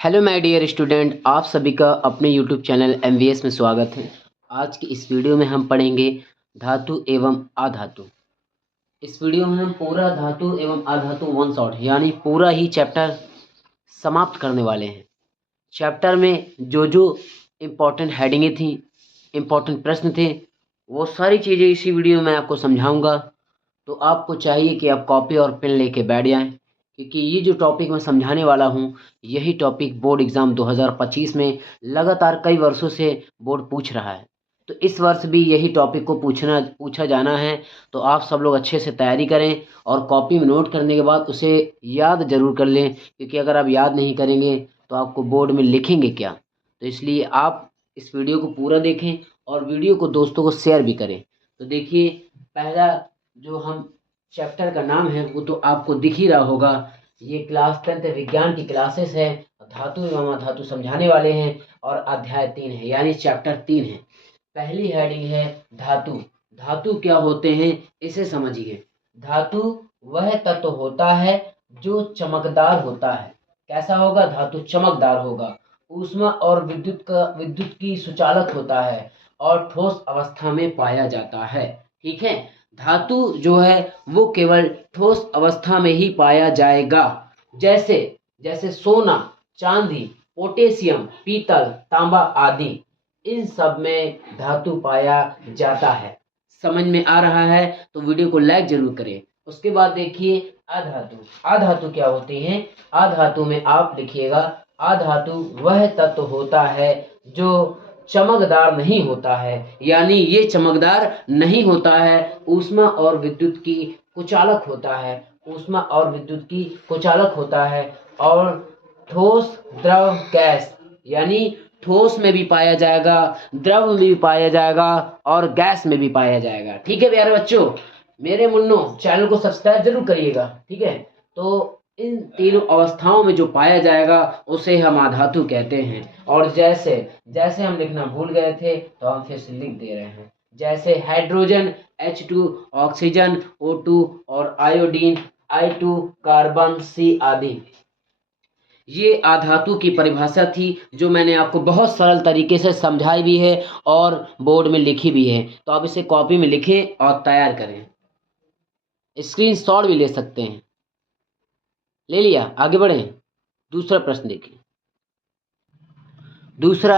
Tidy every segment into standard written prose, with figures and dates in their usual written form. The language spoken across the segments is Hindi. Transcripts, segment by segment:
हेलो माय डियर स्टूडेंट, आप सभी का अपने यूट्यूब चैनल एमवीएस में स्वागत है। आज की इस वीडियो में हम पढ़ेंगे धातु एवं अधातु। इस वीडियो में हम पूरा धातु एवं अधातु वन शॉट यानी पूरा ही चैप्टर समाप्त करने वाले हैं। चैप्टर में जो जो इम्पोर्टेंट हेडिंगें थी, इम्पोर्टेंट प्रश्न थे, वो सारी चीज़ें इसी वीडियो में आपको समझाऊंगा। तो आपको चाहिए कि आप कॉपी और पेन लेके बैठ जाएं, क्योंकि ये जो टॉपिक मैं समझाने वाला हूँ यही टॉपिक बोर्ड एग्ज़ाम 2025 में लगातार कई वर्षों से बोर्ड पूछ रहा है। तो इस वर्ष भी यही टॉपिक को पूछा जाना है। तो आप सब लोग अच्छे से तैयारी करें और कॉपी में नोट करने के बाद उसे याद ज़रूर कर लें, क्योंकि अगर आप याद नहीं करेंगे तो आपको बोर्ड में लिखेंगे क्या। तो इसलिए आप इस वीडियो को पूरा देखें और वीडियो को दोस्तों को शेयर भी करें। तो देखिए, पहला जो हम चैप्टर का नाम है वो तो आपको दिख ही रहा होगा। ये क्लास 10th विज्ञान की क्लासेस है, धातु एवं अधातु समझाने वाले हैं और अध्याय 3 है यानी चैप्टर 3 है। पहली हेडिंग है धातु। धातु क्या होते हैं इसे समझिए। धातु वह तत्व होता है जो चमकदार होता है। कैसा होगा? धातु चमकदार होगा। ऊष्मा और विद्युत की सुचालक होता है और ठोस अवस्था में पाया जाता है। ठीक है, धातु जो है वो केवल ठोस अवस्था में ही पाया जाएगा। जैसे जैसे सोना, चांदी, पोटेशियम, पीतल, तांबा आदि, इन सब में धातु पाया जाता है। समझ में आ रहा है तो वीडियो को लाइक जरूर करें। उसके बाद देखिए अधातु। अधातु क्या होती हैं? अधातु में आप लिखिएगा, अधातु वह तत्व होता है जो चमकदार नहीं होता है, यानी ये चमकदार नहीं होता है, ऊष्मा और विद्युत की कुचालक होता है। ऊष्मा और विद्युत की कुचालक होता है और ठोस, द्रव, गैस, यानी ठोस में भी पाया जाएगा, द्रव में भी पाया जाएगा और गैस में भी पाया जाएगा। ठीक है प्यारे बच्चों, मेरे मुन्नो चैनल को सब्सक्राइब जरूर करिएगा। ठीक है, तो इन तीनों अवस्थाओं में जो पाया जाएगा उसे हम अधातु कहते हैं। और जैसे जैसे हम लिखना भूल गए थे तो हम फिर से लिख दे रहे हैं। जैसे हाइड्रोजन H2, ऑक्सीजन O2 और आयोडीन I2, कार्बन C आदि। ये अधातु की परिभाषा थी जो मैंने आपको बहुत सरल तरीके से समझाई भी है और बोर्ड में लिखी भी है। तो आप इसे कॉपी में लिखें और तैयार करें। स्क्रीनशॉट भी ले सकते हैं। ले लिया? आगे बढ़ें। दूसरा प्रश्न देखिए। दूसरा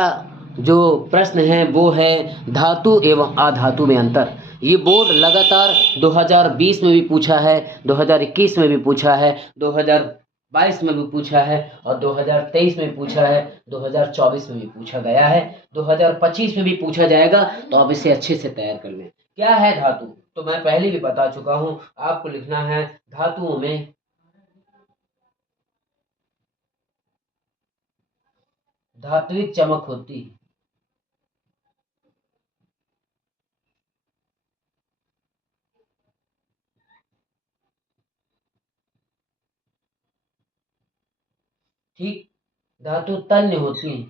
जो प्रश्न है वो है धातु एवं अधातु में अंतर। ये बोर्ड लगातार 2020 में भी पूछा है, 2021 में भी पूछा है, 2022 में भी पूछा है और 2023 में भी पूछा है, 2024 में भी पूछा गया है, 2025 में भी पूछा जाएगा। तो आप इसे अच्छे से तैयार कर लें। क्या है धातु? तो मैं पहले भी बता चुका हूँ, आपको लिखना है धातुओं में धात्विक चमक होती है। ठीक, धातु तन्य होती है।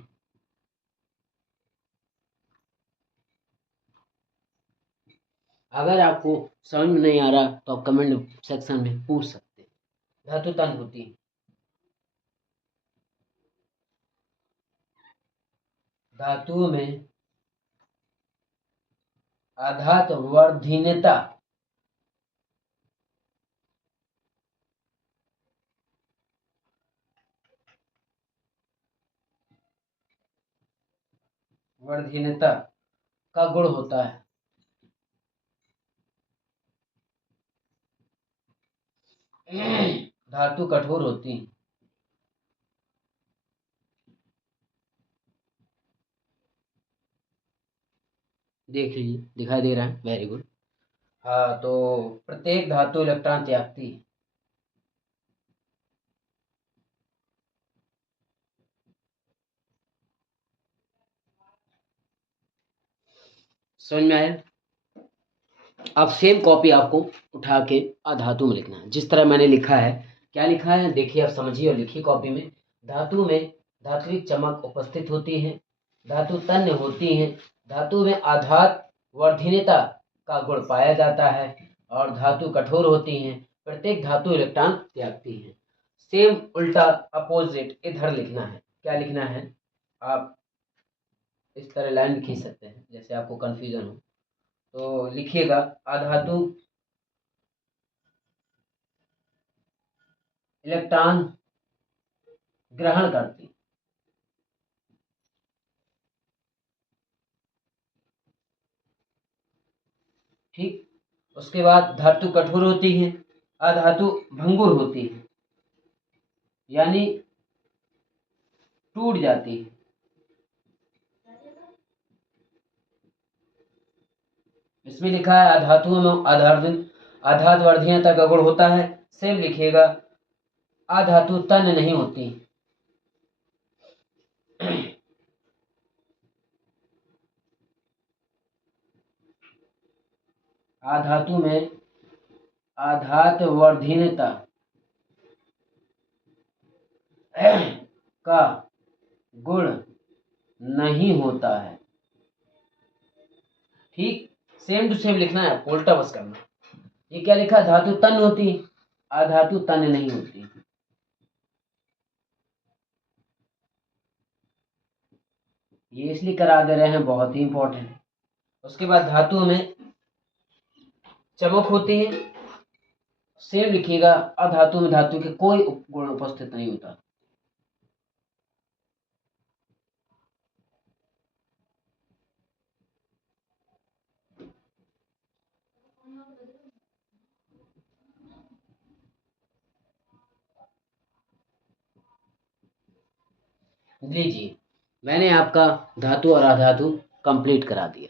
अगर आपको समझ में नहीं आ रहा तो आप कमेंट सेक्शन में पूछ सकते हैं। धातु तन्य होती है। धातुओं में आघात वर्धीनता वर्धीनता का गुण होता है। धातु कठोर होती है। देख लीजिए, दिखाई दे रहा है? Very good. हाँ, तो प्रत्येक धातु इलेक्ट्रॉन त्यागती है। समझ में आया? अब सेम कॉपी आपको उठा के अधातु में लिखना है जिस तरह मैंने लिखा है। क्या लिखा है देखिए, आप समझिए और लिखिए कॉपी में। धातु में धात्विक चमक उपस्थित होती है, धातु तन्य होती है, धातु में आघात वर्धीनता का गुण पाया जाता है और धातु कठोर होती हैं। प्रत्येक धातु इलेक्ट्रॉन त्यागती है। सेम उल्टा अपोजिट इधर लिखना है। क्या लिखना है, आप इस तरह लाइन खींच सकते हैं जैसे आपको कन्फ्यूजन हो। तो लिखिएगा अधातु इलेक्ट्रॉन ग्रहण करती। ठीक, उसके बाद धातु कठोर होती है, अधातु भंगुर होती है, यानी टूट जाती है। इसमें लिखा है अधातुओं में आधातवर्धीय तक गुण होता है। सेम लिखिएगा अधातु तन्य नहीं होती। आधातु में आधातवर्धीनता का गुण नहीं होता है। ठीक, सेम टू सेम लिखना है, उल्टा बस करना। ये क्या लिखा, धातु तन्य होती, अधातु तन्य नहीं होती। ये इसलिए करा दे रहे हैं, बहुत ही इंपॉर्टेंट है। उसके बाद धातुओं में चमक होती है। सेम लिखिएगा अधातु में धातु के कोई गुण उपस्थित नहीं होता। लीजिए, मैंने आपका धातु और अधातु कंप्लीट करा दिया,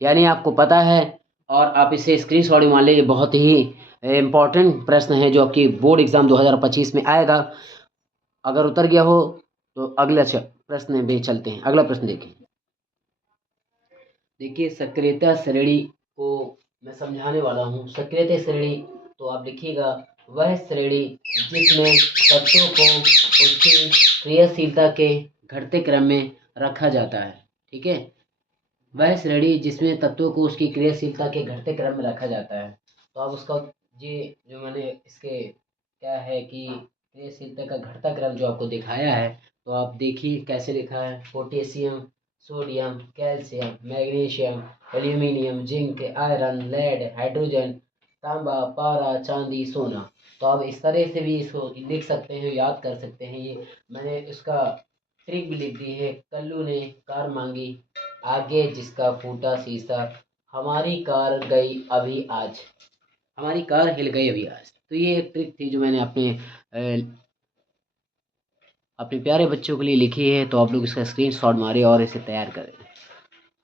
यानी आपको पता है। और आप इसे स्क्रीनशॉट मान लीजिए, बहुत ही इम्पोर्टेंट प्रश्न है जो आपकी बोर्ड एग्जाम 2025 में आएगा। अगर उतर गया हो तो अगला प्रश्न भी चलते हैं। अगला प्रश्न देखिए सक्रियता श्रेणी को मैं समझाने वाला हूँ। सक्रियता श्रेणी तो आप लिखिएगा वह श्रेणी जिसमें तत्वों को उसकी क्रियाशीलता के घटते क्रम में रखा जाता है। ठीक है, वह श्रेणी जिसमें तत्वों को उसकी क्रियाशीलता के घटते क्रम में रखा जाता है। तो अब उसका ये जो मैंने इसके क्या है कि क्रियाशीलता का घटता क्रम जो आपको दिखाया है, तो आप देखिए कैसे लिखा है। Potassium, sodium, calcium, magnesium, aluminium, zinc, iron, lead, hydrogen, तांबा, पारा, चांदी, सोना। तो आप इस तरह से भी इसको लिख सकते हैं, याद कर सकते हैं। ये मैंने इसका ट्रिक भी लिख दी है। कल्लू ने कार मांगी, आगे जिसका फूटा शीशा, हमारी कार गई अभी आज, हमारी कार हिल गई अभी आज। तो ये एक ट्रिक थी जो मैंने अपने प्यारे बच्चों के लिए लिखी है। तो आप लोग इसका स्क्रीनशॉट मारें और इसे तैयार करें।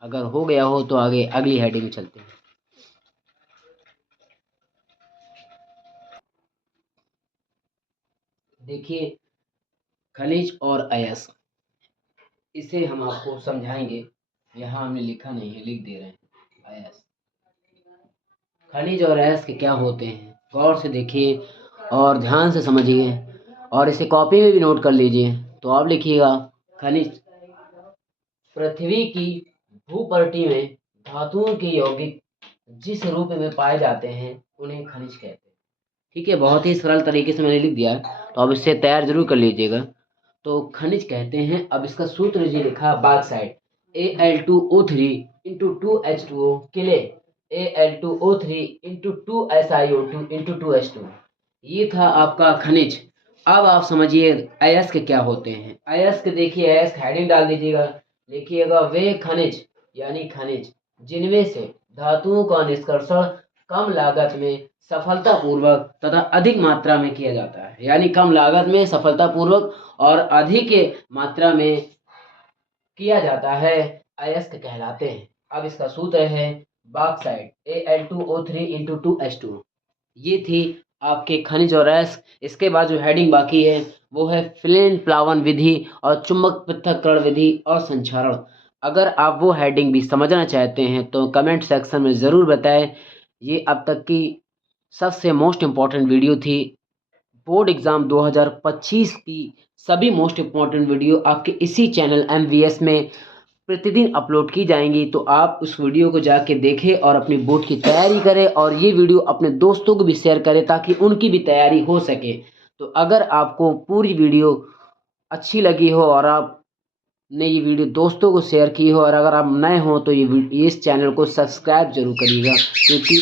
अगर हो गया हो तो आगे अगली हेडिंग में चलते हैं। देखिए खनिज और अयस्क, इसे हम आपको समझाएंगे। यहाँ हमने लिखा नहीं है, लिख दे रहे हैं। अयस्क, खनिज और अयस्क क्या होते हैं, गौर से देखिए और ध्यान से समझिए और इसे कॉपी में भी नोट कर लीजिए। तो आप लिखिएगा खनिज पृथ्वी की भूपटल में धातुओं के यौगिक जिस रूप में पाए जाते हैं उन्हें खनिज कहते हैं। ठीक है, बहुत ही सरल तरीके से मैंने लिख दिया है, तो अब इससे तैयार जरूर कर लीजिएगा। तो खनिज कहते हैं, अब इसका सूत्र जी लिखा बाक्साइट Al2O3 इंटू 2H2O, किले Al2O3 into 2SiO2 into 2H2। ये था आपका खनिज। अब आप समझिए अयस्क क्या होते हैं। अयस्क देखिए, अयस्क हेडिंग डाल दीजिएगा, लिखिएगा वे खनिज यानी खनिज जिनमें से धातुओं का निष्कर्षण कम लागत में सफलतापूर्वक तथा अधिक मात्रा में किया जाता है। यानी कम लागत में सफलतापूर्वक और अधिक मात्रा में किया जाता है, अयस्क कहलाते हैं। अब इसका सूत्र है बॉक्साइट Al2O3 इंटू 2H2। ये थी आपके खनिज और अयस्क। इसके बाद जो हेडिंग बाकी है वो है फ्लिंट प्लावन विधि और चुंबक पृथक्करण विधि और संक्षारण। अगर आप वो हेडिंग भी समझना चाहते हैं तो कमेंट सेक्शन में ज़रूर बताएं। ये अब तक की सबसे मोस्ट इम्पॉर्टेंट वीडियो थी। बोर्ड एग्ज़ाम 2025 की सभी मोस्ट इम्पॉर्टेंट वीडियो आपके इसी चैनल MVS में प्रतिदिन अपलोड की जाएंगी। तो आप उस वीडियो को जाके देखें और अपनी बोर्ड की तैयारी करें और ये वीडियो अपने दोस्तों को भी शेयर करें ताकि उनकी भी तैयारी हो सके। तो अगर आपको पूरी वीडियो अच्छी लगी हो और आपने ये वीडियो दोस्तों को शेयर की हो, और अगर आप नए हो तो इस चैनल को सब्सक्राइब जरूर करिएगा, क्योंकि